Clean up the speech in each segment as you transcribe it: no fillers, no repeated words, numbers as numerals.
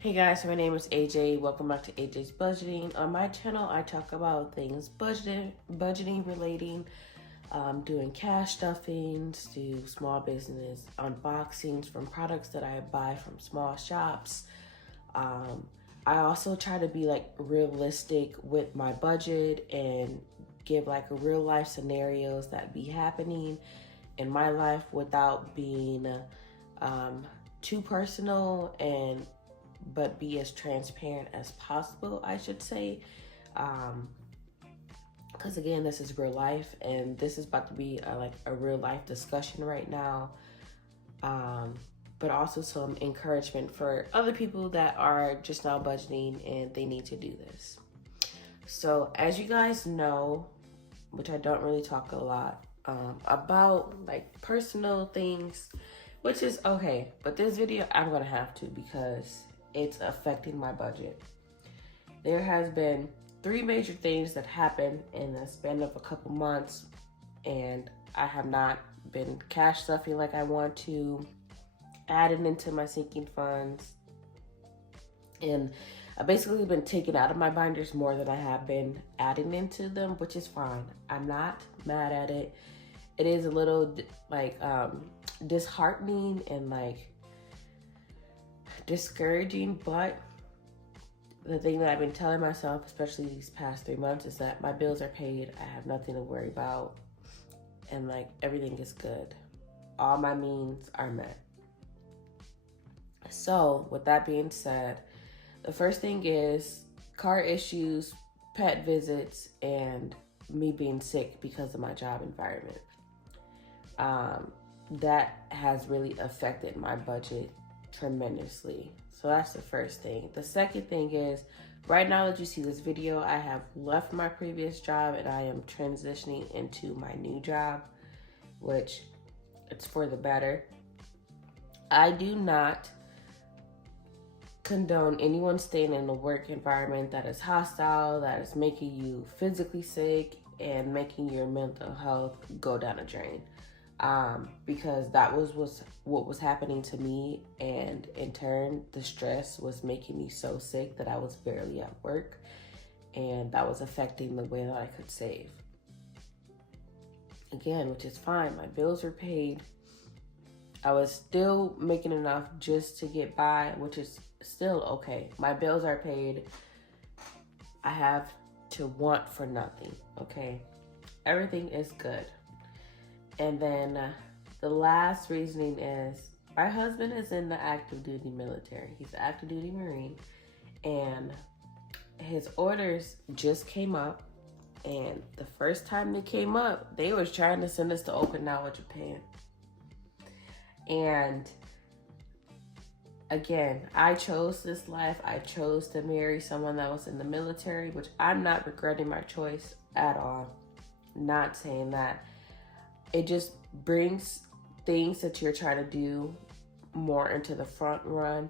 Hey guys, my name is AJ. Welcome back to AJ's Budgeting. On my channel, I talk about things budgeting relating, doing cash stuffings, do small business unboxings from products that I buy from small shops. I also try to be like realistic with my budget and give like real life scenarios that be happening in my life without being too personal but be as transparent as possible, I should say. Because again, this is real life and this is about to be a real life discussion right now. But also some encouragement for other people that are just now budgeting and they need to do this. So as you guys know, which I don't really talk a lot about like personal things, which is okay, but this video I'm gonna have to because it's affecting my budget. There has been 3 major things that happened in the span of a couple months, and I have not been cash stuffing like I want to, adding into my sinking funds, and I've basically been taking out of my binders more than I have been adding into them, which is fine. I'm not mad at it. It is a little like disheartening and like discouraging, but the thing that I've been telling myself, especially these past 3 months, is that my bills are paid. I have nothing to worry about, and like everything is good. All my means are met. So with that being said, the first thing is car issues, pet visits, and me being sick because of my job environment. That has really affected my budget tremendously. So that's the first thing. The second thing is, right now that you see this video, I have left my previous job and I am transitioning into my new job, which it's for the better. I do not condone anyone staying in a work environment that is hostile, that is making you physically sick and making your mental health go down a drain. Because that was what was happening to me, and in turn the stress was making me so sick that I was barely at work, and that was affecting the way that I could save. Again, which is fine, my bills were paid. I was still making enough just to get by, which is still okay. My bills are paid. I have to want for nothing, okay? Everything is good. And then the last reasoning is my husband is in the active duty military. He's an active duty Marine, and his orders just came up. And the first time they came up, they was trying to send us to Okinawa, Japan. And again, I chose this life. I chose to marry someone that was in the military, which I'm not regretting my choice at all. Not saying that. It just brings things that you're trying to do more into the front run.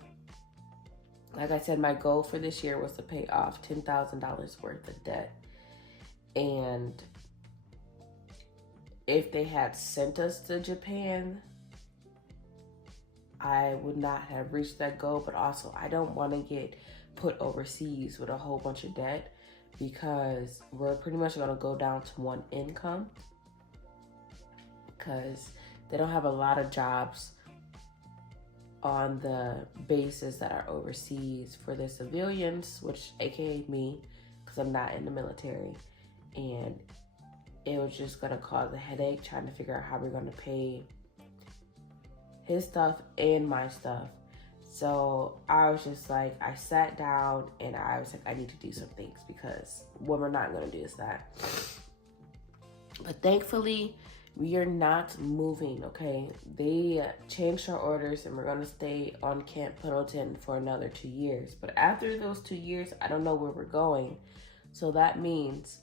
Like I said, my goal for this year was to pay off $10,000 worth of debt. And if they had sent us to Japan, I would not have reached that goal. But also, I don't want to get put overseas with a whole bunch of debt, because we're pretty much going to go down to one income, because they don't have a lot of jobs on the bases that are overseas for the civilians, which aka me, because I'm not in the military. And it was just going to cause a headache trying to figure out how we're going to pay his stuff and my stuff. So I was just like, I sat down and I was like, I need to do some things, because what we're not going to do is that. But thankfully, we are not moving, okay? They changed our orders and we're going to stay on Camp Pendleton for another 2 years. But after those 2 years, I don't know where we're going. So that means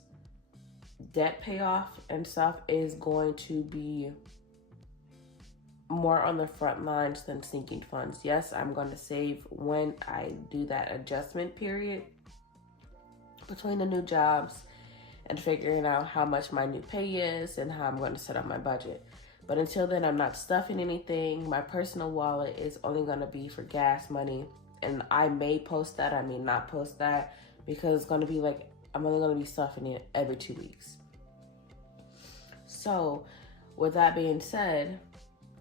debt payoff and stuff is going to be more on the front lines than sinking funds. Yes, I'm going to save when I do that adjustment period between the new jobs and figuring out how much my new pay is and how I'm going to set up my budget. But until then, I'm not stuffing anything. My personal wallet is only going to be for gas money And I may post that, I may not post that, because it's going to be like, I'm only going to be stuffing it every 2 weeks. So with that being said,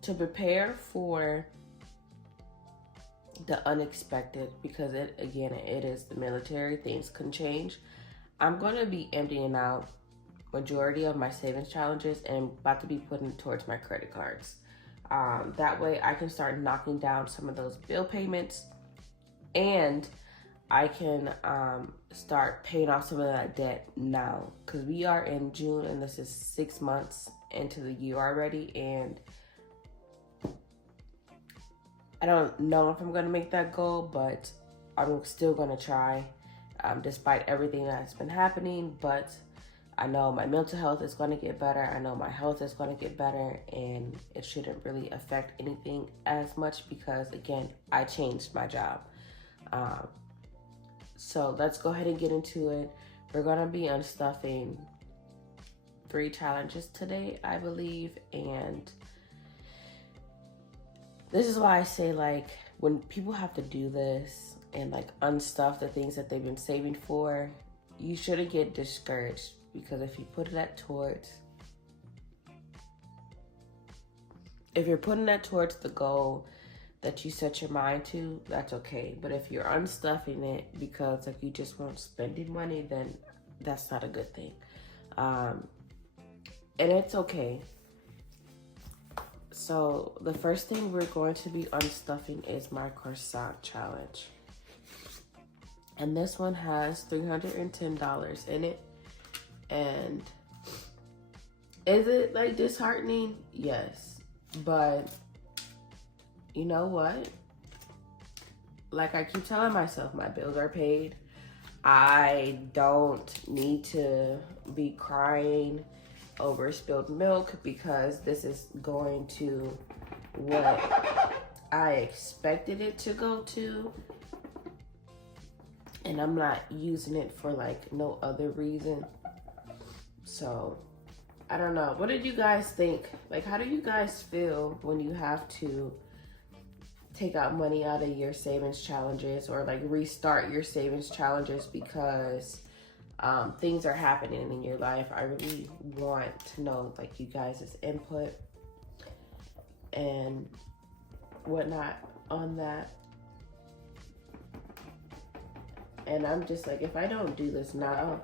to prepare for the unexpected, because it is the military, things can change, I'm going to be emptying out majority of my savings challenges and about to be putting it towards my credit cards. That way I can start knocking down some of those bill payments, and I can start paying off some of that debt now, because we are in June and this is 6 months into the year already, and I don't know if I'm going to make that goal, but I'm still going to try, despite everything that's been happening. But I know my mental health is going to get better. I know my health is going to get better, and it shouldn't really affect anything as much because, again, I changed my job. So let's go ahead and get into it. We're going to be unstuffing 3 challenges today, I believe, and this is why I say, like, when people have to do this and like unstuff the things that they've been saving for, you shouldn't get discouraged, because if you put that towards, if you're putting that towards the goal that you set your mind to, that's okay. But if you're unstuffing it because like you just want spending money, then that's not a good thing. And it's okay. So the first thing we're going to be unstuffing is my croissant challenge. And this one has $310 in it. And is it like disheartening? Yes. But you know what? Like I keep telling myself, my bills are paid. I don't need to be crying over spilled milk, because this is going to what I expected it to go to, and I'm not using it for like no other reason. So I don't know, what did you guys think? Like, how do you guys feel when you have to take out money out of your savings challenges, or like restart your savings challenges because things are happening in your life? I really want to know like you guys' input and whatnot on that. And I'm just like, if I don't do this now,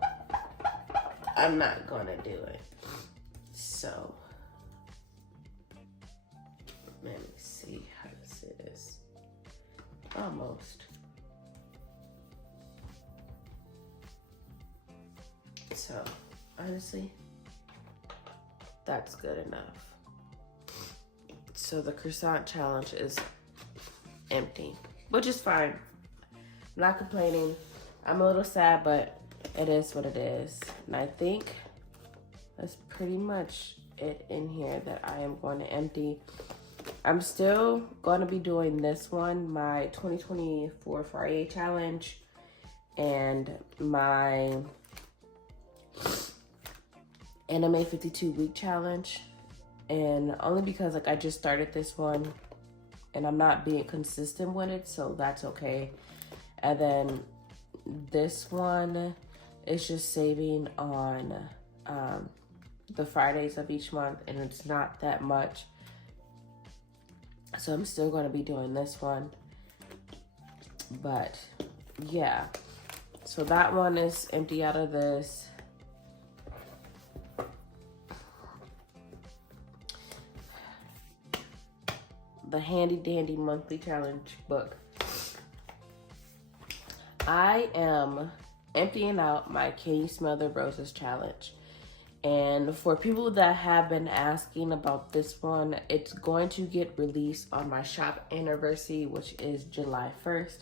I'm not gonna do it. So let me see how this is. Almost. So honestly, that's good enough. So the croissant challenge is empty, which is fine. I'm not complaining. I'm a little sad, but it is what it is. And I think that's pretty much it in here that I am going to empty. I'm still going to be doing this one, my 2024 Friday challenge, and my anime 52-week challenge. And only because like I just started this one and I'm not being consistent with it, so that's okay. And then this one is just saving on the Fridays of each month, and it's not that much. So I'm still going to be doing this one. But yeah, so that one is empty out of this. The handy dandy monthly challenge book. I am emptying out my Can You Smell the Roses challenge. And for people that have been asking about this one, it's going to get released on my shop anniversary, which is July 1st.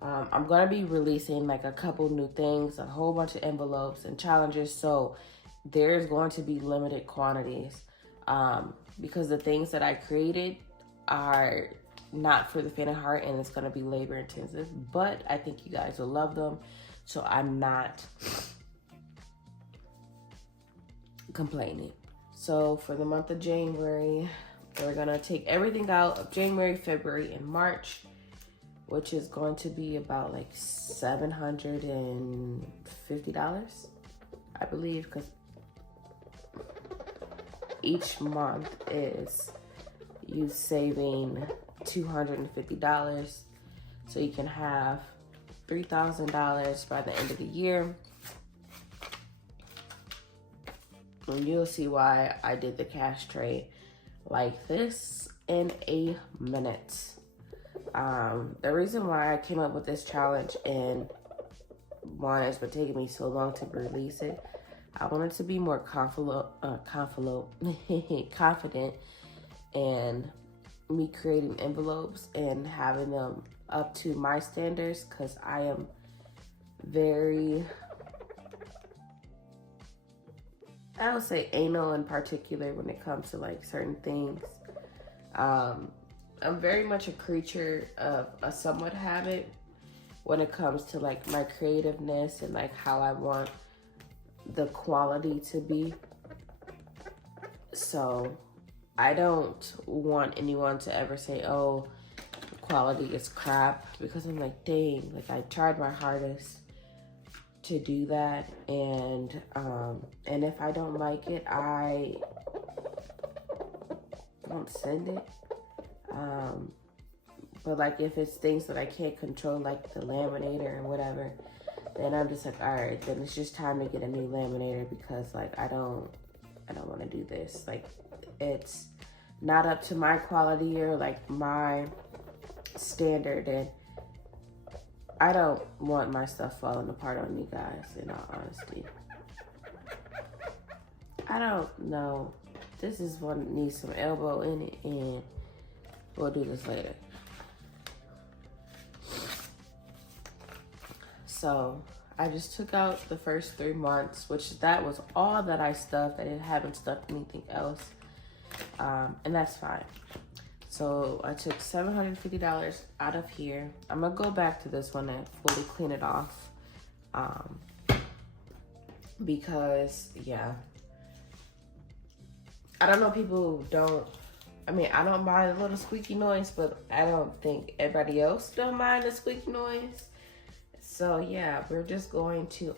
I'm going to be releasing like a couple new things, a whole bunch of envelopes and challenges. So there's going to be limited quantities because the things that I created are not for the faint of heart, and it's going to be labor intensive, but I think you guys will love them. So I'm not complaining. So for the month of January, we're gonna take everything out of January, February, and March. which is going to be about like $750, I believe, because each month is you saving $250, so you can have $3,000 by the end of the year. And you'll see why I did the cash trade like this in a minute. The reason why I came up with this challenge, and one, it's been taking me so long to release it. I wanted to be more confident in me creating envelopes and having them up to my standards, because I am very, I would say, anal in particular when it comes to like certain things. I'm very much a creature of a somewhat habit when it comes to like my creativeness and like how I want the quality to be. So I don't want anyone to ever say, oh, the quality is crap, because I'm like, dang, like I tried my hardest to do that, and if I don't like it, I won't send it. But like if it's things that I can't control, like the laminator or whatever, then I'm just like, all right, then it's just time to get a new laminator, because like I don't want to do this. Like it's not up to my quality or like my standard, and I don't want my stuff falling apart on you guys, in all honesty. I don't know. This is one that needs some elbow in it, and we'll do this later. So I just took out the first 3 months, which that was all that I stuffed. I didn't haven't stuffed anything else, and that's fine. So I took $750 out of here. I'm gonna go back to this one and fully clean it off, because yeah, I don't know, people don't, I mean, I don't mind a little squeaky noise, but I don't think everybody else don't mind the squeaky noise. So yeah, we're just going to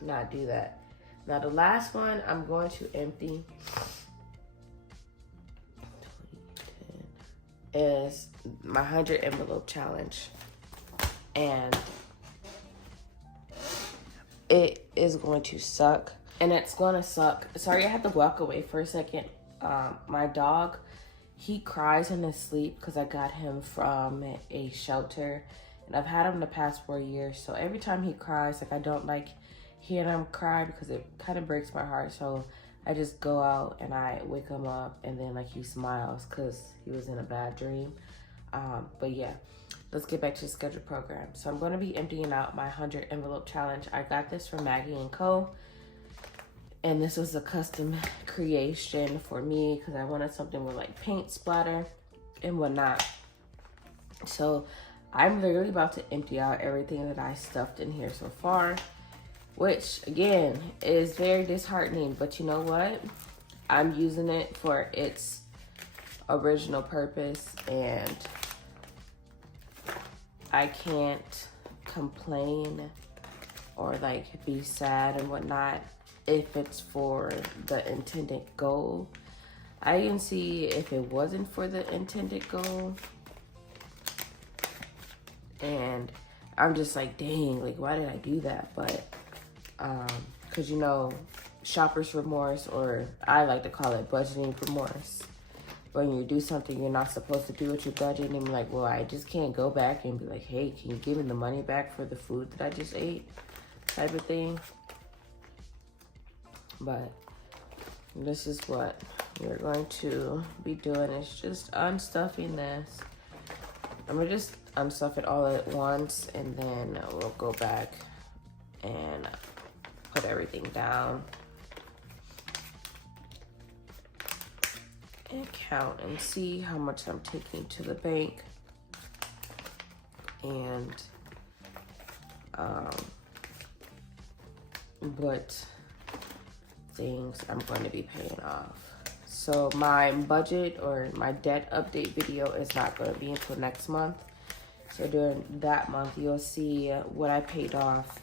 not do that. Now the last one I'm going to empty is my 100 envelope challenge, and it is going to suck, and it's gonna suck. Sorry, I had to walk away for a second. My dog, he cries in his sleep because I got him from a shelter, and I've had him the past 4 years. So every time he cries, like I don't like hearing him cry because it kind of breaks my heart. So I just go out and I wake him up, and then like he smiles because he was in a bad dream. But yeah, let's get back to the scheduled program. So I'm going to be emptying out my 100 envelope challenge. I got this from Maggie & Co. And this was a custom creation for me because I wanted something with like paint splatter and whatnot. So I'm literally about to empty out everything that I stuffed in here so far, which again is very disheartening, but you know what? I'm using it for its original purpose, and I can't complain or like be sad and whatnot if it's for the intended goal. I can see if it wasn't for the intended goal, and I'm just like, dang, like why did I do that? But because you know, shopper's remorse, or I like to call it budgeting remorse. When you do something you're not supposed to do with your budget, and you're like, well, I just can't go back and be like, hey, can you give me the money back for the food that I just ate, type of thing. But this is what we're going to be doing. It's just unstuffing this. I'm gonna just unstuff it all at once, and then we'll go back and put everything down and count and see how much I'm taking to the bank, and what things I'm going to be paying off. So my budget or my debt update video is not going to be until next month. So during that month, you'll see what I paid off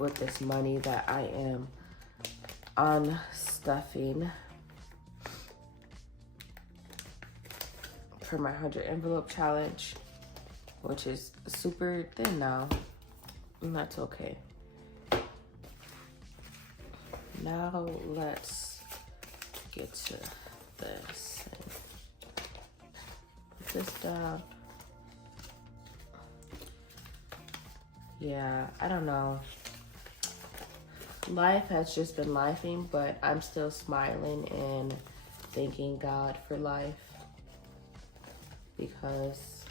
with this money that I am unstuffing for my 100 envelope challenge, which is super thin now, and that's okay. Now let's get to this and put this down. Yeah, I don't know. Life has just been lifing, but I'm still smiling and thanking God for life, because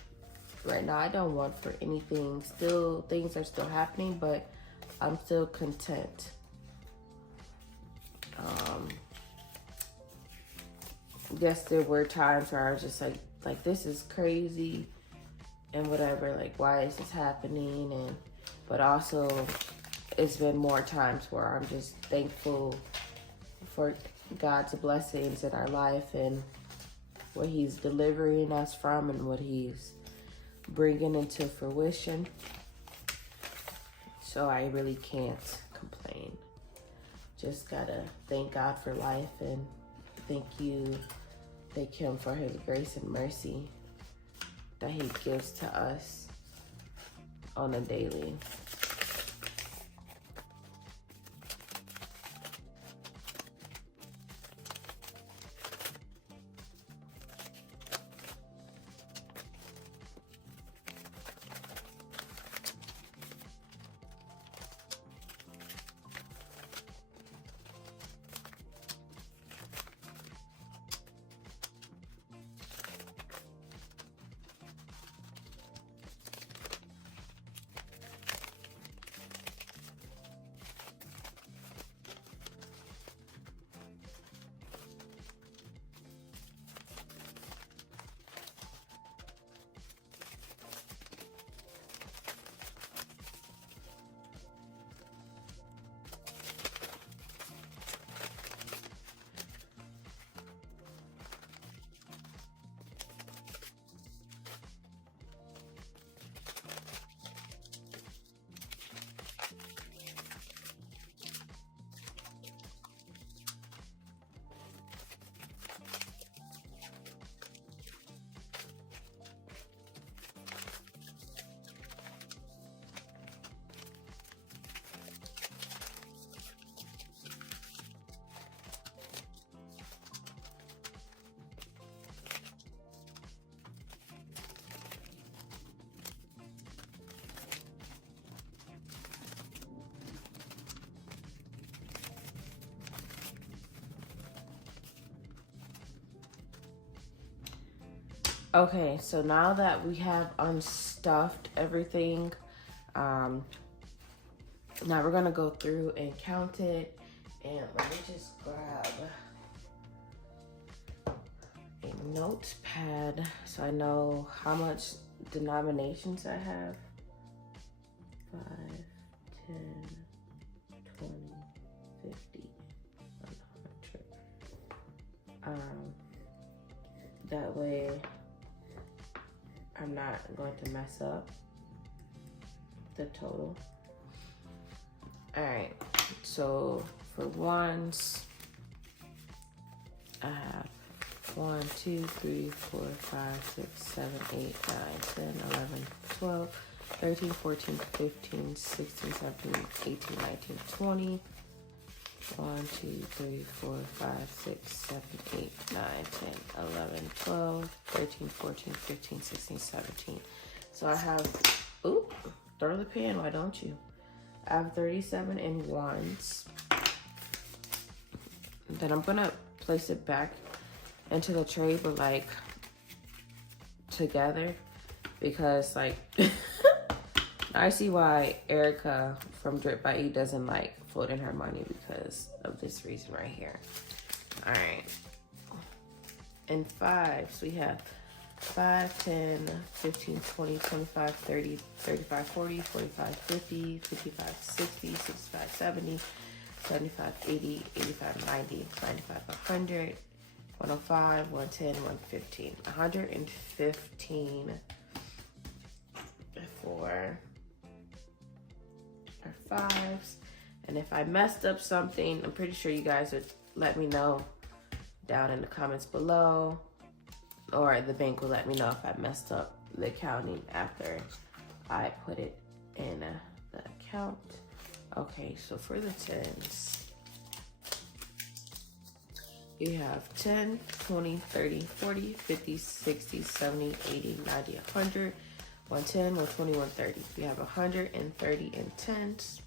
right now I don't want for anything. Still, things are still happening, but I'm still content. Yes, there were times where I was just like this is crazy and whatever, like why is this happening? And but also it's been more times where I'm just thankful for God's blessings in our life and what he's delivering us from and what he's bringing into fruition. So I really can't complain. Just gotta thank God for life and thank him for his grace and mercy that he gives to us on a daily. Okay, so now that we have unstuffed everything, now we're gonna go through and count it. And let me just grab a notepad so I know how much denominations I have. 5, 10, 20, 50, 100. That way I'm not going to mess up the total. All right, so for ones, I have 1, 2, 3, 4, 5, 6, 7, 8, 9, 10, 11, 12, 13, 14, 15, 16, 17, 18, 19, 20. 1, 2, 3, 4, 5, 6, 7, 8, 9, 10, 11, 12, 13, 14, 15, 16, 17. So I have, ooh, throw the pen, why don't you? I have 37 in ones. Then I'm gonna place it back into the tray, but like together, because like, I see why Erica from Drip by E doesn't like floating her money, because of this reason right here. All right. And fives, we have 5, 10, 15, 20, 25, 30, 35, 40, 45, 50, 55, 60, 65, 70, 75, 80, 85, 90, 95, 100, 105, 110, 115. 115 for our fives. And if I messed up something, I'm pretty sure you guys would let me know down in the comments below, or the bank will let me know if I messed up the accounting after I put it in the account. Okay, so for the 10s, you have 10, 20, 30, 40, 50, 60, 70, 80, 90, 100, 110, 120, 130. We have 130 in 10s.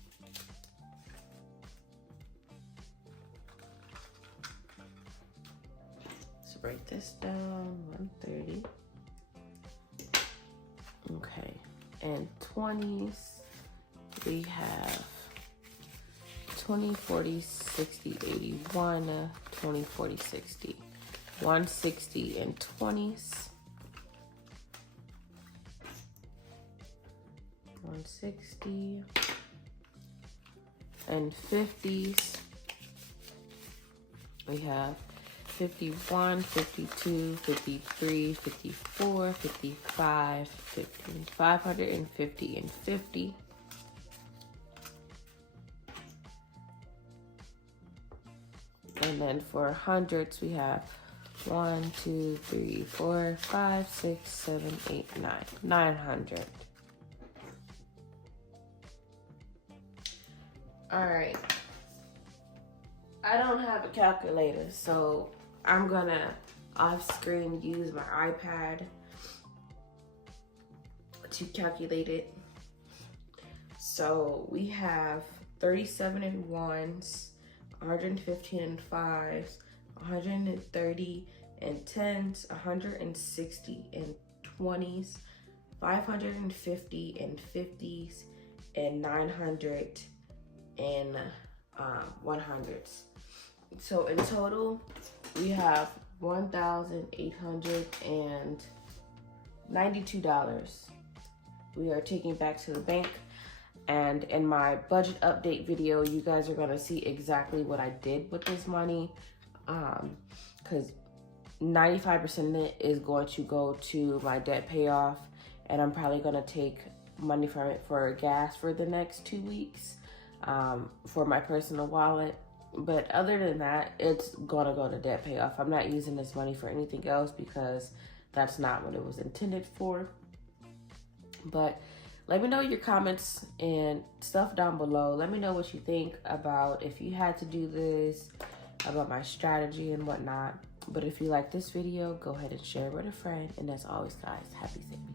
So break this down, 130. Okay, and 20s, we have 20, 40, 60, 81, 20, 40, 60. 160 in 20s. 160 and 50s. We have 51, 52, 53, 54, 55, 50, 550 and 50. And then for hundreds, we have 1, 2, 3, 4, 5, 6, 7, 8, 9. 900. All right. I don't have a calculator, so I'm gonna off screen use my iPad to calculate it. So we have 37 in 1s, 115 in 5s, 130 in 10s, 160 in 20s, 550 in 50s, and 900 in 100s. So in total, we have $1,892 we are taking back to the bank. And in my budget update video, you guys are gonna see exactly what I did with this money, because 95% of it is going to go to my debt payoff, and I'm probably gonna take money from it for gas for the next 2 weeks, for my personal wallet. But other than that, it's gonna go to debt payoff. I'm not using this money for anything else because that's not what it was intended for. But let me know your comments and stuff down below. Let me know what you think about if you had to do this, about my strategy and whatnot. But if you like this video, go ahead and share it with a friend. And as always, guys, happy saving.